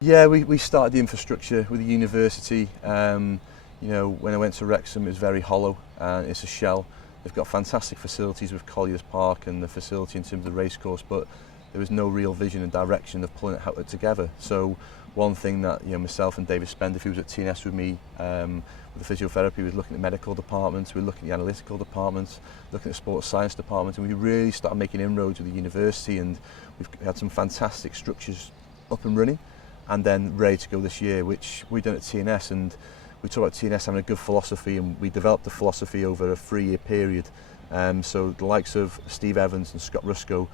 Yeah, we started the infrastructure with the university. You know, when I went to Wrexham, it was very hollow. It's a shell. They've got fantastic facilities with Collier's Park and the facility in terms of the racecourse, but there was no real vision and direction of pulling it together. So one thing that, you know, myself and David Spender, who was at TNS with me with the physiotherapy, was looking at medical departments, we were looking at the analytical departments, looking at sports science departments, and we really started making inroads with the university, and we've had some fantastic structures up and running and then ready to go this year, which we've done at TNS. And we talk about TNS having a good philosophy, and we developed the philosophy over a 3-year period. So the likes of Steve Evans and Scott Rusco,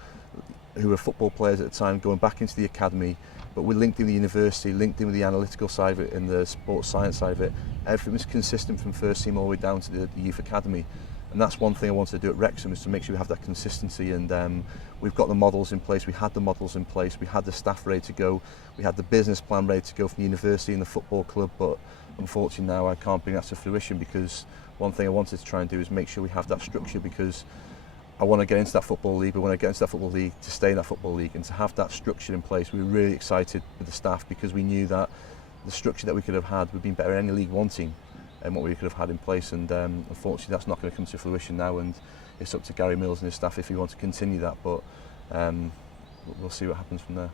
who were football players at the time, going back into the academy, but we linked in with the university, linked in with the analytical side of it and the sports science side of it. Everything was consistent from first team all the way down to the youth academy. And that's one thing I wanted to do at Wrexham, is to make sure we have that consistency. And we've got the models in place, we had the models in place, we had the staff ready to go, we had the business plan ready to go from the university and the football club, but unfortunately now I can't bring that to fruition, because one thing I wanted to try and do is make sure we have that structure, because I want to get into that football league, but when I get into that football league, to stay in that football league and to have that structure in place. We were really excited with the staff, because we knew that the structure that we could have had would be better than any League One team and what we could have had in place. And unfortunately that's not going to come to fruition now, and it's up to Gary Mills and his staff if he wants to continue that, but we'll see what happens from there.